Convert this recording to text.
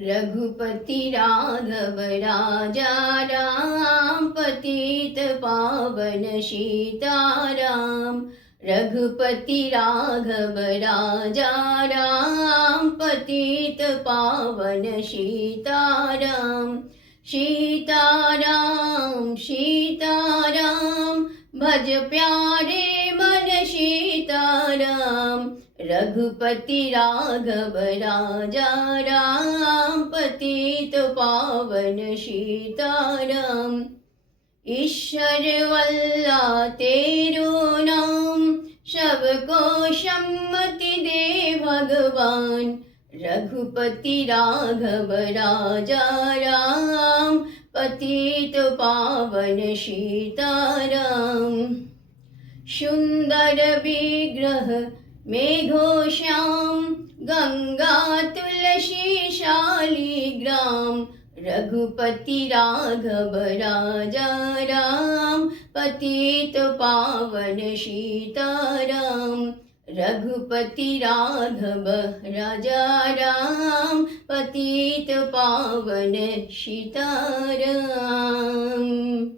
रघुपति राघव राजा राम, पतित पावन सीताराम। रघुपति राघव राजा राम, पतित पावन सीताराम। सीताराम सीताराम, भज प्यारे मन सीताराम। रघुपति राघव राजा राम, पतित पावन सीताराम। ईश्वर वल्ला तेरो नाम, सबको सम्मति दे भगवान। रघुपति राघव राजा राम, पतित पावन सीताराम। सुंदर विग्रह मेघो श्याम, गंगा तुलसी शालिग्राम। रघुपति राघव राजा राम, पतित पावन सीताराम। रघुपति राघव राजा राम, पतित पावन सीताराम।